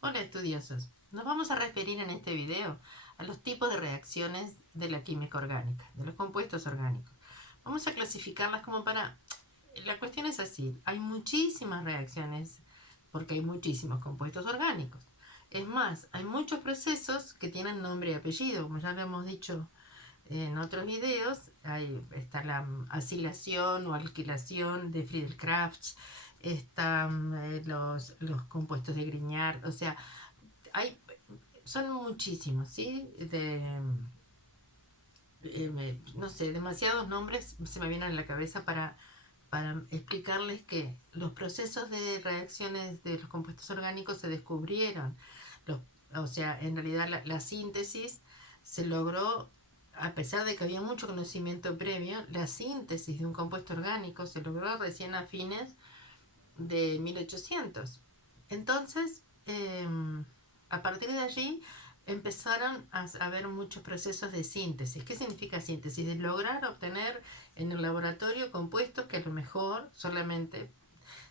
Hola estudiosos, nos vamos a referir en este video a los tipos de reacciones de la química orgánica, de los compuestos orgánicos. Vamos a clasificarlas como para... La cuestión es así, hay muchísimas reacciones porque hay muchísimos compuestos orgánicos. Es más, hay muchos procesos que tienen nombre y apellido, como ya lo hemos dicho en otros videos. Está la acilación o alquilación de Friedel Crafts, están los compuestos de Grignard, o sea, hay, son muchísimos, ¿sí? No sé, demasiados nombres se me vienen a la cabeza para explicarles que los procesos de reacciones de los compuestos orgánicos se descubrieron. Los, o sea, en realidad la síntesis se logró, a pesar de que había mucho conocimiento previo, la síntesis de un compuesto orgánico se logró recién a fines de 1800. Entonces, a partir de allí empezaron a haber muchos procesos de síntesis. ¿Qué significa síntesis? De lograr obtener en el laboratorio compuestos que a lo mejor solamente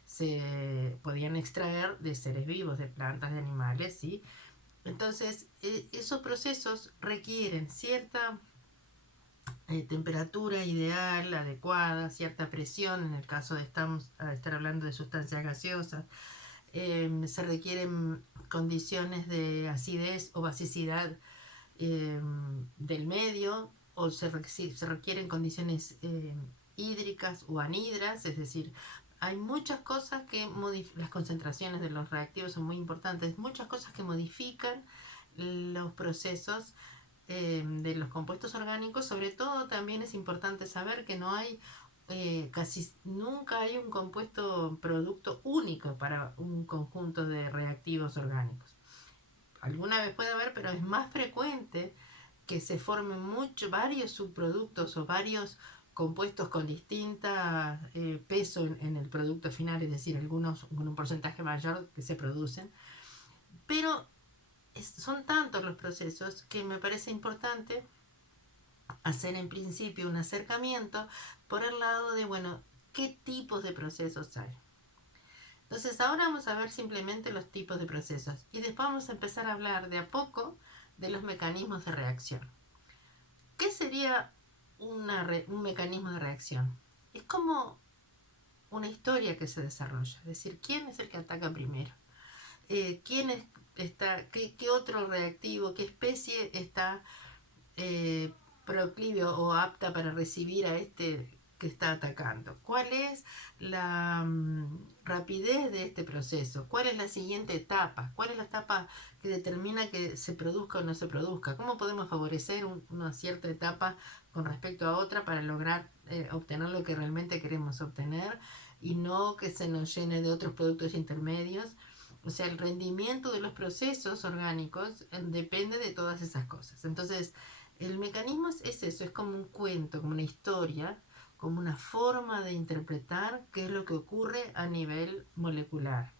se podían extraer de seres vivos, de plantas, de animales, ¿sí? Entonces, esos procesos requieren cierta temperatura ideal, adecuada, cierta presión, en el caso de estar hablando de sustancias gaseosas. Se requieren condiciones de acidez o basicidad del medio, o se requieren condiciones hídricas o anhidras, es decir, hay muchas cosas que las concentraciones de los reactivos son muy importantes, muchas cosas que modifican los procesos de los compuestos orgánicos. Sobre todo también es importante saber que no hay, casi nunca hay un compuesto producto único para un conjunto de reactivos orgánicos. Alguna vez puede haber, pero es más frecuente que se formen varios subproductos o varios compuestos con distinta peso en el producto final, es decir, algunos con un porcentaje mayor que se producen. Pero son tantos los procesos que me parece importante hacer en principio un acercamiento por el lado de, bueno, ¿qué tipos de procesos hay? Entonces ahora vamos a ver simplemente los tipos de procesos y después vamos a empezar a hablar de a poco de los mecanismos de reacción. ¿Qué sería un mecanismo de reacción? Es como una historia que se desarrolla, es decir, ¿quién es el que ataca primero? ¿Quién qué otro reactivo, qué especie está eh, proclive o apta para recibir a este que está atacando? ¿Cuál es la rapidez de este proceso? ¿Cuál es la siguiente etapa? ¿Cuál es la etapa que determina que se produzca o no se produzca? ¿Cómo podemos favorecer una cierta etapa con respecto a otra para lograr obtener lo que realmente queremos obtener y no que se nos llene de otros productos intermedios? O sea, el rendimiento de los procesos orgánicos depende de todas esas cosas. Entonces, el mecanismo es eso, es como un cuento, como una historia, como una forma de interpretar qué es lo que ocurre a nivel molecular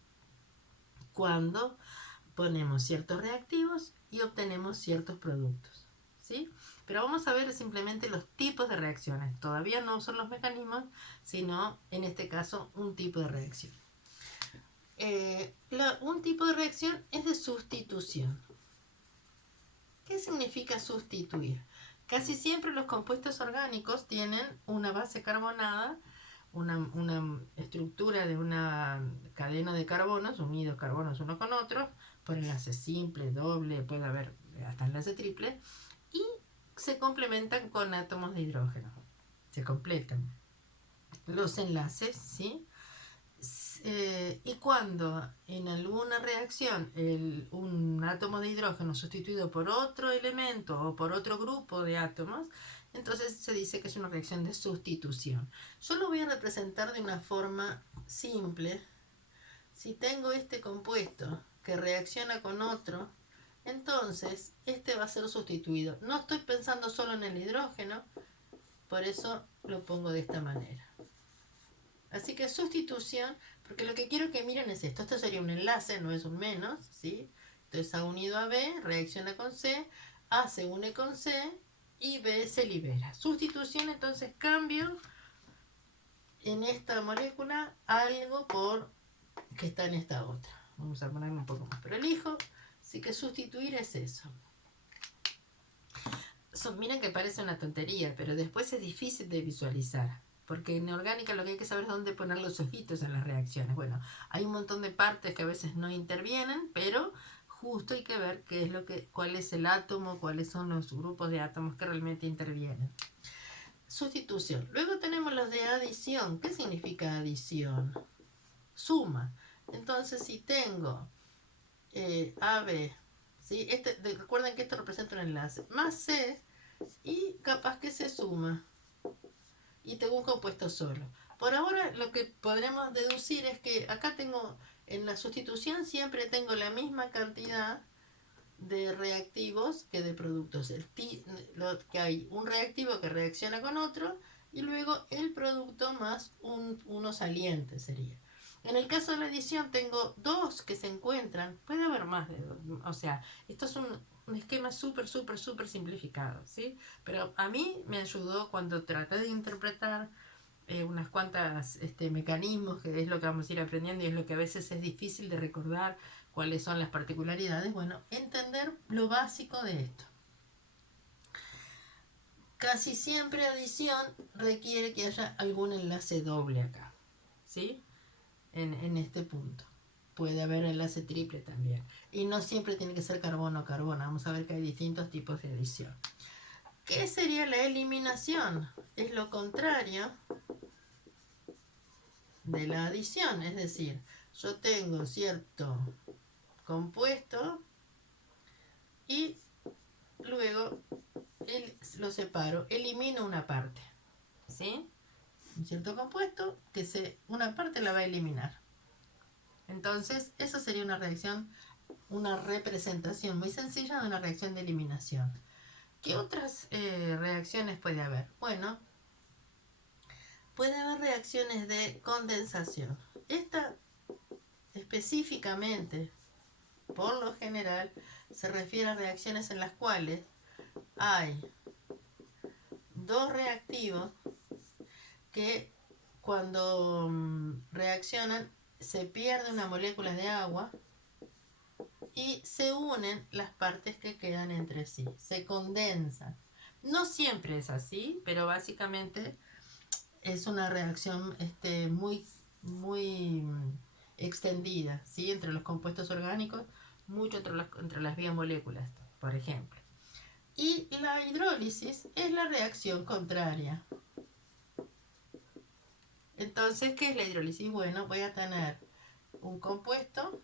cuando ponemos ciertos reactivos y obtenemos ciertos productos, ¿sí? Pero vamos a ver simplemente los tipos de reacciones. Todavía no son los mecanismos, sino en este caso un tipo de reacción. Un tipo de reacción es de sustitución. ¿Qué significa sustituir? Casi siempre los compuestos orgánicos tienen una base carbonada, una estructura de una cadena de carbonos, unidos carbonos uno con otro, por enlace simple, doble, puede haber hasta enlace triple, y se complementan con átomos de hidrógeno. Se completan los enlaces, ¿sí? Y cuando en alguna reacción un átomo de hidrógeno sustituido por otro elemento o por otro grupo de átomos, entonces se dice que es una reacción de sustitución. Yo lo voy a representar de una forma simple. Si tengo este compuesto que reacciona con otro, entonces este va a ser sustituido. No estoy pensando solo en el hidrógeno, por eso lo pongo de esta manera. Así que sustitución, porque lo que quiero que miren es esto. Esto sería un enlace, no es un menos, ¿sí? Entonces A unido a B reacciona con C, A se une con C y B se libera. Sustitución, entonces cambio en esta molécula algo por que está en esta otra. Vamos a ponerle un poco más, pero elijo, así que sustituir es eso. Miren que parece una tontería, pero después es difícil de visualizar. Porque en orgánica lo que hay que saber es dónde poner los ojitos en las reacciones. Bueno, hay un montón de partes que a veces no intervienen, pero justo hay que ver qué es cuál es el átomo, cuáles son los grupos de átomos que realmente intervienen. Sustitución. Luego tenemos los de adición. ¿Qué significa adición? Suma. Entonces, si tengo AB, ¿sí? Recuerden que esto representa un enlace, más C, y capaz que se suma y tengo un compuesto solo. Por ahora lo que podremos deducir es que acá tengo, en la sustitución siempre tengo la misma cantidad de reactivos que de productos. Que hay un reactivo que reacciona con otro y luego el producto más uno saliente sería. En el caso de la adición tengo dos que se encuentran, puede haber más de dos, o sea, esto es un esquema súper simplificado, ¿sí? Pero a mí me ayudó cuando traté de interpretar unas cuantas mecanismos, que es lo que vamos a ir aprendiendo y es lo que a veces es difícil de recordar cuáles son las particularidades. Bueno, entender lo básico de esto. Casi siempre adición requiere que haya algún enlace doble acá, ¿sí? En este punto. Puede haber enlace triple también. Y no siempre tiene que ser carbono-carbono. Vamos a ver que hay distintos tipos de adición. ¿Qué sería la eliminación? Es lo contrario de la adición. Es decir, yo tengo cierto compuesto y luego lo separo, elimino una parte, ¿sí? Un cierto compuesto que una parte la va a eliminar. Entonces, eso sería una reacción, una representación muy sencilla de una reacción de eliminación. ¿Qué otras reacciones puede haber? Bueno, puede haber reacciones de condensación. Esta específicamente, por lo general, se refiere a reacciones en las cuales hay dos reactivos que cuando reaccionan se pierde una molécula de agua y se unen las partes que quedan entre sí, se condensan. No siempre es así, pero básicamente es una reacción muy extendida, ¿sí? Entre los compuestos orgánicos, mucho entre las biomoléculas, por ejemplo. Y la hidrólisis es la reacción contraria. Entonces, ¿qué es la hidrólisis? Bueno, voy a tener un compuesto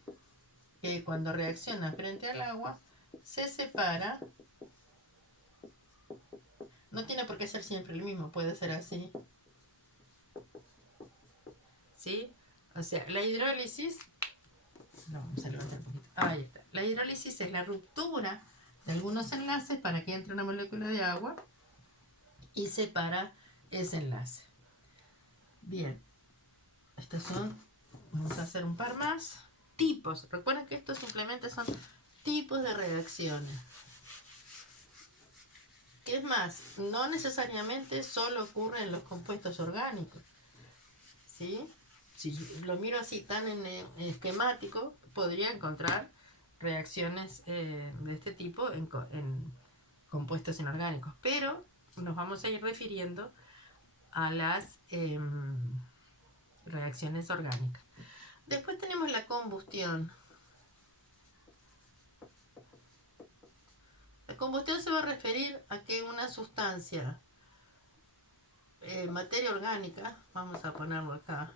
que cuando reacciona frente al agua se separa. No tiene por qué ser siempre el mismo, puede ser así. ¿Sí? O sea, la hidrólisis... No, vamos a levantar un poquito. Ahí está. La hidrólisis es la ruptura de algunos enlaces para que entre una molécula de agua y separa ese enlace. Bien. Estos son... Vamos a hacer un par más. Tipos. Recuerden que estos simplemente son tipos de reacciones. Es más, no necesariamente solo ocurre en los compuestos orgánicos, ¿sí? Si lo miro así tan en esquemático, podría encontrar reacciones de este tipo en compuestos inorgánicos, pero nos vamos a ir refiriendo a las reacciones orgánicas. Después tenemos la combustión. La combustión se va a referir a que una sustancia, materia orgánica, vamos a ponerlo acá,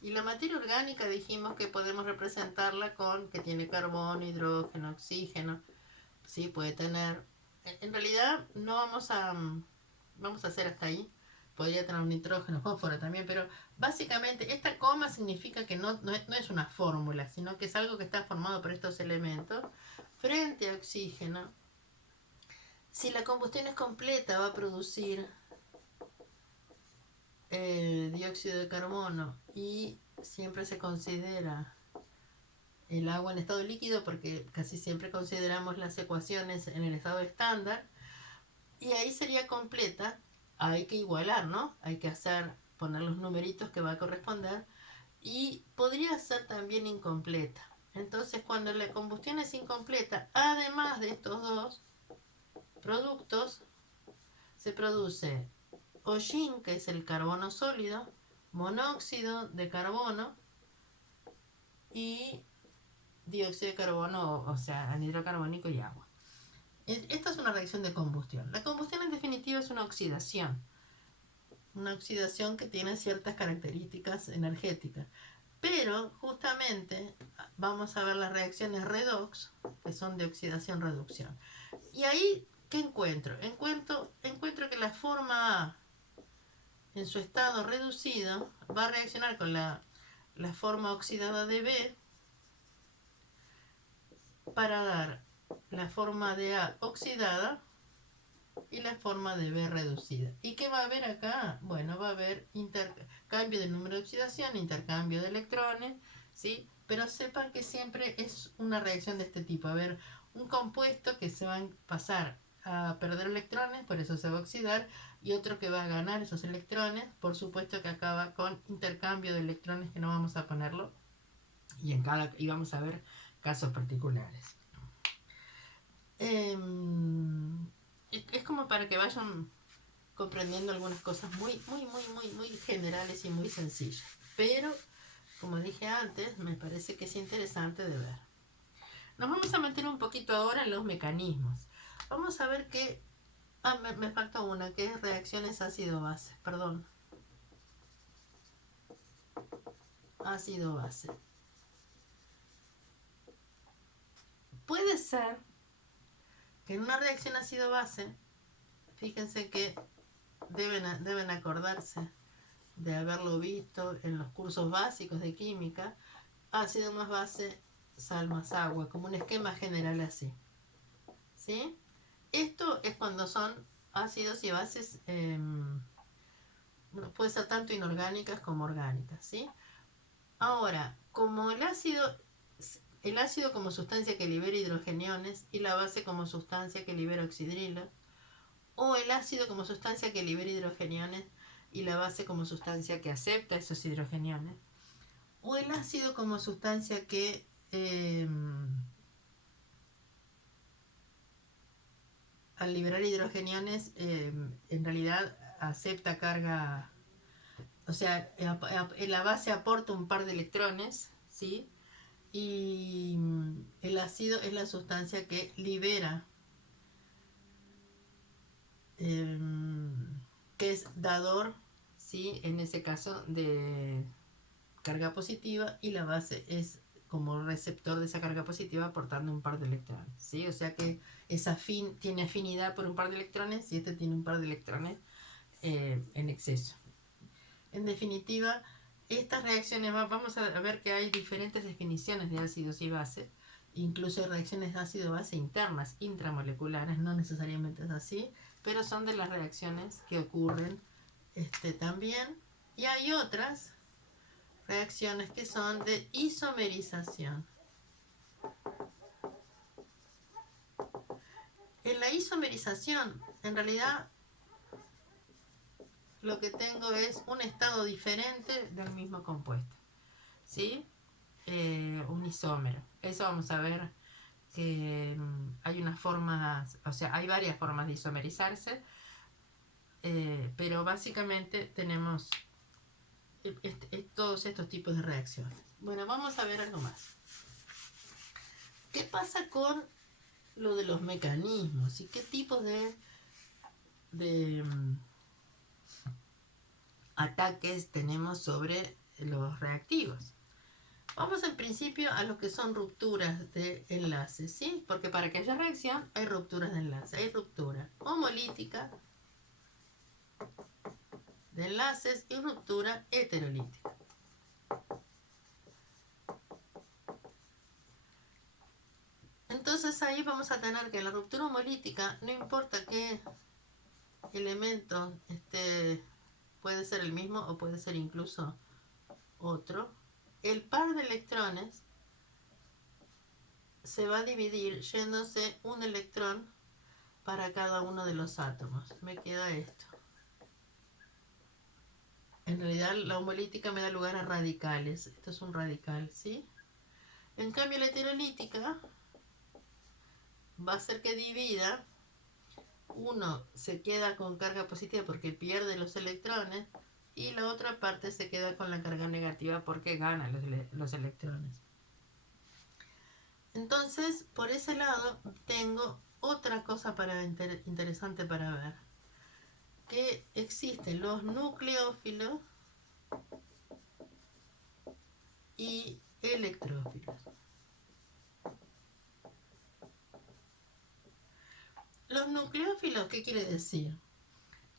y la materia orgánica dijimos que podemos representarla con que tiene carbono, hidrógeno, oxígeno, ¿sí? Puede tener, en realidad no vamos a hacer hasta ahí, podría tener un nitrógeno, fósforo también, pero básicamente esta coma significa que no es una fórmula, sino que es algo que está formado por estos elementos frente a oxígeno. Si la combustión es completa, va a producir dióxido de carbono y siempre se considera el agua en estado líquido porque casi siempre consideramos las ecuaciones en el estado estándar y ahí sería completa. Hay que igualar, ¿no? Hay que poner los numeritos que va a corresponder y podría ser también incompleta. Entonces, cuando la combustión es incompleta, además de estos dos productos, se produce hollín, que es el carbono sólido, monóxido de carbono y dióxido de carbono, o sea, anhidro carbónico y agua. Esta es una reacción de combustión. La combustión, en definitiva, es una oxidación. Una oxidación que tiene ciertas características energéticas. Pero, justamente, vamos a ver las reacciones redox, que son de oxidación-reducción. Y ahí, ¿qué encuentro? Encuentro que la forma A, en su estado reducido, va a reaccionar con la forma oxidada de B para dar la forma de A oxidada y la forma de B reducida. ¿Y qué va a haber acá? Bueno, va a haber intercambio del número de oxidación, intercambio de electrones, ¿sí? Pero sepan que siempre es una reacción de este tipo. A ver, un compuesto que se va a pasar a perder electrones, por eso se va a oxidar, y otro que va a ganar esos electrones, por supuesto que acaba con intercambio de electrones, que no vamos a ponerlo, y vamos a ver casos particulares. Es como para que vayan comprendiendo algunas cosas muy generales y muy sencillas. Pero, como dije antes, me parece que es interesante de ver. Nos vamos a meter un poquito ahora en los mecanismos. Vamos a ver que... me falta una, que es reacciones ácido-base. Perdón. Ácido-base. Puede ser que en una reacción ácido-base, fíjense que deben acordarse de haberlo visto en los cursos básicos de química, ácido más base, sal más agua, como un esquema general así. ¿Sí? Esto es cuando son ácidos y bases, puede ser tanto inorgánicas como orgánicas, ¿sí? Ahora, como el ácido como sustancia que libera hidrogeniones y la base como sustancia que libera oxidrilo, o el ácido como sustancia que libera hidrogeniones y la base como sustancia que acepta esos hidrogeniones, o el ácido como sustancia que al liberar hidrogeniones en realidad acepta carga, o sea, la base aporta un par de electrones, ¿sí? Y el ácido es la sustancia que libera, que es dador, ¿sí? En ese caso de carga positiva, y la base es como receptor de esa carga positiva aportando un par de electrones, ¿sí? O sea que tiene afinidad por un par de electrones y este tiene un par de electrones en exceso. En definitiva, estas reacciones, vamos a ver que hay diferentes definiciones de ácidos y bases, incluso reacciones de ácido-base internas, intramoleculares, no necesariamente es así, pero son de las reacciones que ocurren también. Y hay otras reacciones que son de isomerización. En la isomerización, en realidad, lo que tengo es un estado diferente del mismo compuesto, ¿sí? Un isómero. Eso vamos a ver que hay unas formas, o sea, hay varias formas de isomerizarse, pero básicamente tenemos todos estos tipos de reacciones. Bueno, vamos a ver algo más. ¿Qué pasa con lo de los mecanismos y qué tipos de ataques tenemos sobre los reactivos? Vamos en principio a lo que son rupturas de enlaces, ¿sí? Porque para que haya reacción hay rupturas de enlace. Hay ruptura homolítica de enlaces y ruptura heterolítica. Entonces ahí vamos a tener que la ruptura homolítica, no importa qué elemento puede ser el mismo o puede ser incluso otro, el par de electrones se va a dividir yéndose un electrón para cada uno de los átomos. Me queda esto. En realidad la homolítica me da lugar a radicales. Esto es un radical, ¿sí? En cambio, la heterolítica va a hacer que divida, uno se queda con carga positiva porque pierde los electrones y la otra parte se queda con la carga negativa porque gana los electrones. Entonces, por ese lado, tengo otra cosa interesante para ver, que existen los nucleófilos y electrófilos. Los nucleófilos, ¿qué quiere decir?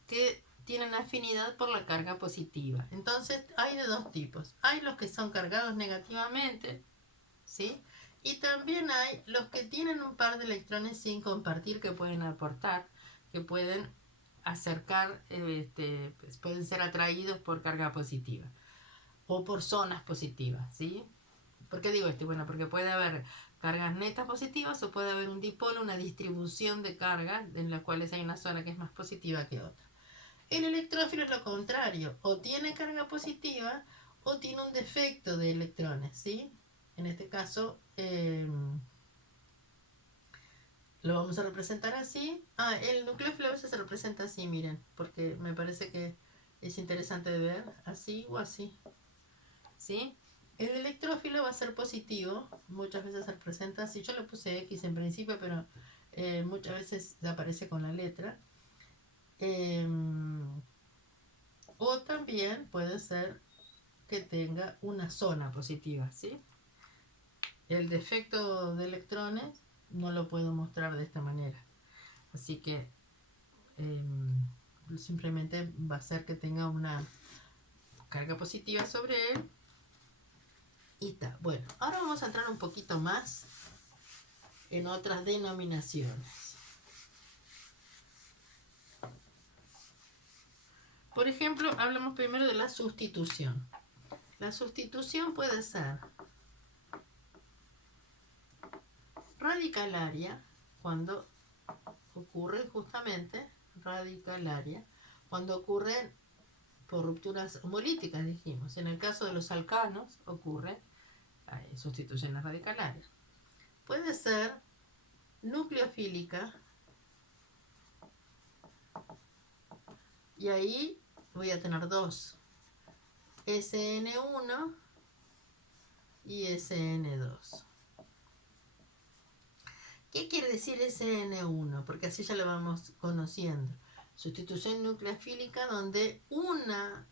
Que tienen afinidad por la carga positiva. Entonces, hay de dos tipos. Hay los que son cargados negativamente, ¿sí? Y también hay los que tienen un par de electrones sin compartir que pueden aportar, que pueden acercar, pues pueden ser atraídos por carga positiva o por zonas positivas, ¿sí? ¿Por qué digo esto? Bueno, porque puede haber cargas netas positivas o puede haber un dipolo, una distribución de cargas en las cuales hay una zona que es más positiva que otra. El electrófilo es lo contrario, o tiene carga positiva o tiene un defecto de electrones, ¿sí? En este caso lo vamos a representar así. El nucleófilo a veces se representa así, miren, porque me parece que es interesante de ver así o así, ¿sí? El electrófilo va a ser positivo, muchas veces se representa así. Yo le puse X en principio, pero muchas veces aparece con la letra. O también puede ser que tenga una zona positiva, ¿sí? El defecto de electrones no lo puedo mostrar de esta manera. Así que simplemente va a ser que tenga una carga positiva sobre él. Y está. Bueno, ahora vamos a entrar un poquito más en otras denominaciones. Por ejemplo, hablamos primero de la sustitución. La sustitución puede ser radicalaria cuando ocurre justamente radicalaria cuando ocurren por rupturas homolíticas, dijimos. En el caso de los alcanos ocurre sustituciones radicalarias. Puede ser nucleofílica y ahí voy a tener dos, SN1 y SN2. ¿Qué quiere decir SN1? Porque así ya lo vamos conociendo. Sustitución nucleofílica donde una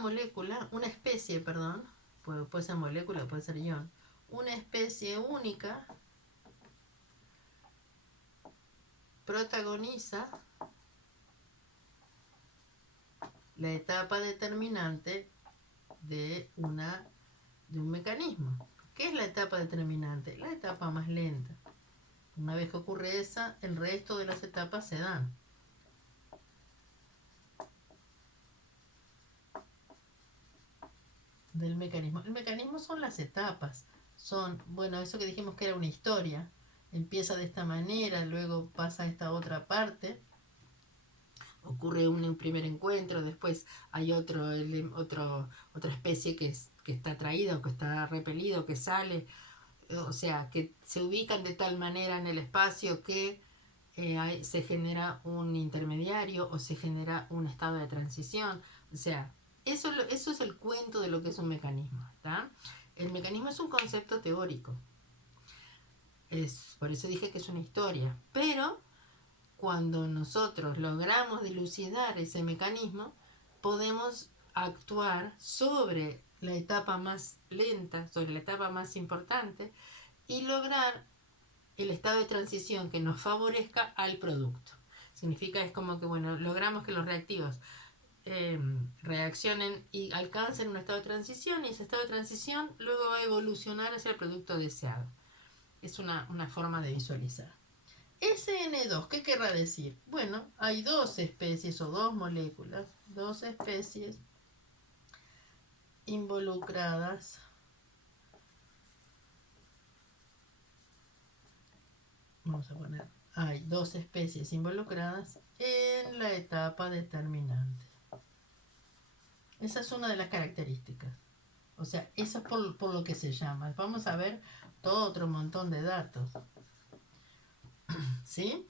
molécula, una especie, perdón, puede ser molécula, puede ser ion, una especie única protagoniza la etapa determinante de un mecanismo. ¿Qué es la etapa determinante? La etapa más lenta. Una vez que ocurre esa, el resto de las etapas se dan. Del mecanismo. El mecanismo son las etapas. Son, bueno, eso que dijimos que era una historia. Empieza de esta manera, luego pasa a esta otra parte. Ocurre un primer encuentro, después hay otra especie que está atraída o que está repelida o que sale. O sea, que se ubican de tal manera en el espacio que se genera un intermediario o se genera un estado de transición. O sea, eso es el cuento de lo que es un mecanismo, ¿tá? El mecanismo es un concepto teórico. Por eso dije que es una historia. Pero cuando nosotros logramos dilucidar ese mecanismo, podemos actuar sobre la etapa más lenta, sobre la etapa más importante y lograr el estado de transición que nos favorezca al producto. Significa, es como que, bueno, logramos que los reactivos reaccionen y alcancen un estado de transición y ese estado de transición luego va a evolucionar hacia el producto deseado. Es una forma de visualizar. SN2, ¿qué querrá decir? Bueno, hay dos especies o dos moléculas, dos especies involucradas. Vamos a poner, hay dos especies involucradas en la etapa determinante. Esa es una de las características. O sea, eso es por lo que se llama. Vamos a ver todo otro montón de datos. ¿Sí?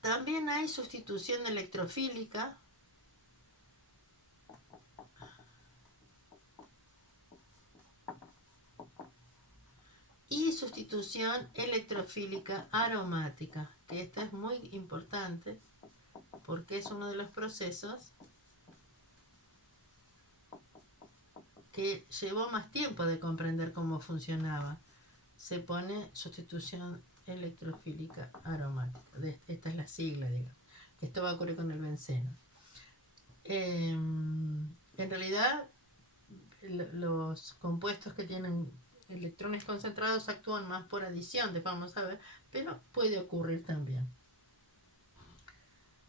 También hay sustitución electrofílica. Y sustitución electrofílica aromática, que esta es muy importante porque es uno de los procesos que llevó más tiempo de comprender cómo funcionaba. Se pone sustitución electrofílica aromática. Esta es la sigla, digamos. Esto va a ocurrir con el benceno. En realidad, los compuestos que tienen electrones concentrados actúan más por adición, vamos a ver, pero puede ocurrir también.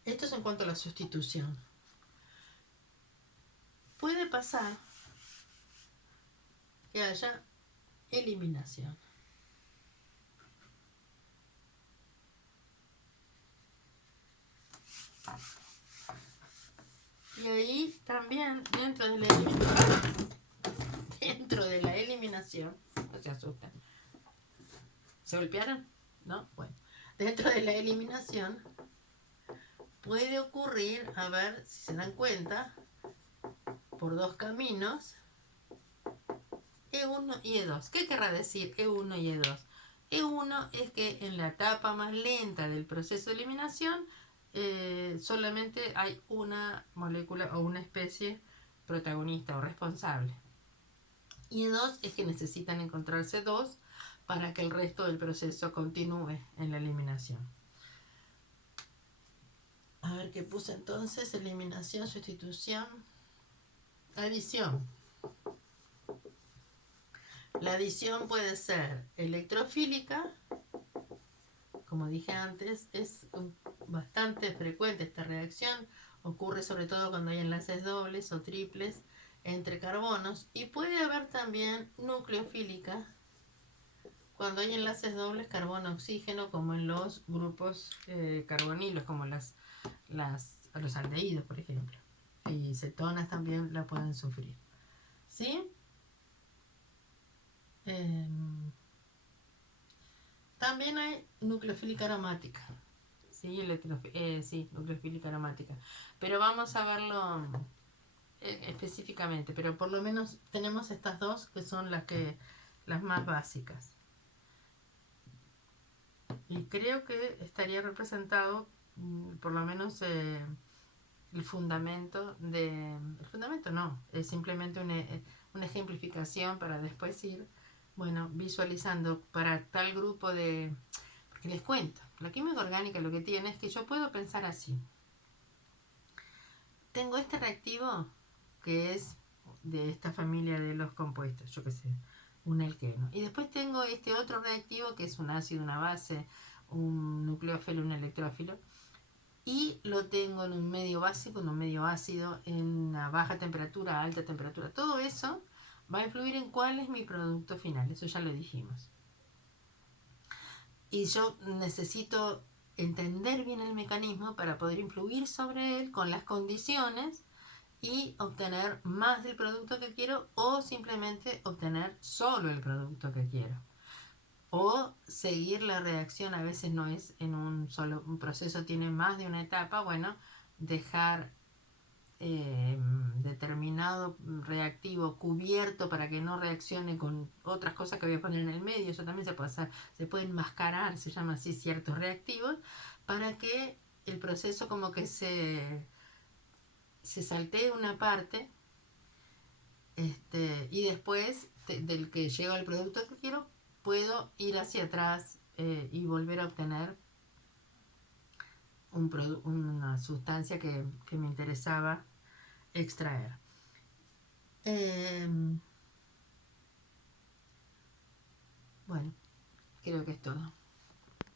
Esto es en cuanto a la sustitución. Puede pasar que haya eliminación. Y ahí también, dentro de la eliminación, no se asusten. ¿Se golpearon? ¿No? Bueno. Dentro de la eliminación puede ocurrir, a ver si se dan cuenta, por dos caminos, E1 y E2. ¿Qué querrá decir E1 y E2? E1 es que en la etapa más lenta del proceso de eliminación solamente hay una molécula o una especie protagonista o responsable. Y E2 es que necesitan encontrarse dos para que el resto del proceso continúe en la eliminación. A ver qué puse entonces: eliminación, sustitución, adición. La adición puede ser electrofílica, como dije antes, es bastante frecuente esta reacción, ocurre sobre todo cuando hay enlaces dobles o triples entre carbonos, y puede haber también nucleofílica, cuando hay enlaces dobles carbono-oxígeno, como en los grupos carbonilos, como los aldehídos, por ejemplo. Y cetonas también la pueden sufrir. ¿Sí? También hay nucleofílica aromática. Sí, sí, nucleofílica aromática. Pero vamos a verlo específicamente. Pero por lo menos tenemos estas dos que son las más básicas. Y creo que estaría representado por lo menos el fundamento de... El fundamento no, es simplemente una ejemplificación para después ir, bueno, visualizando para tal grupo de... Porque les cuento, la química orgánica lo que tiene es que yo puedo pensar así. Tengo este reactivo que es de esta familia de los compuestos, yo qué sé, un alqueno. Y después tengo este otro reactivo que es un ácido, una base, un nucleófilo, un electrófilo. Y lo tengo en un medio básico, en un medio ácido, en una baja temperatura, alta temperatura. Todo eso va a influir en cuál es mi producto final, eso ya lo dijimos. Y yo necesito entender bien el mecanismo para poder influir sobre él con las condiciones y obtener más del producto que quiero, o simplemente obtener solo el producto que quiero. O seguir la reacción, a veces no es en un proceso, tiene más de una etapa, bueno, dejar determinado reactivo cubierto para que no reaccione con otras cosas que voy a poner en el medio. Eso también se puede hacer, se puede enmascarar, se llama así, ciertos reactivos, para que el proceso como que se saltee una parte, y después del que llego al producto que quiero, puedo ir hacia atrás y volver a obtener una sustancia que me interesaba extraer. Bueno, creo que es todo.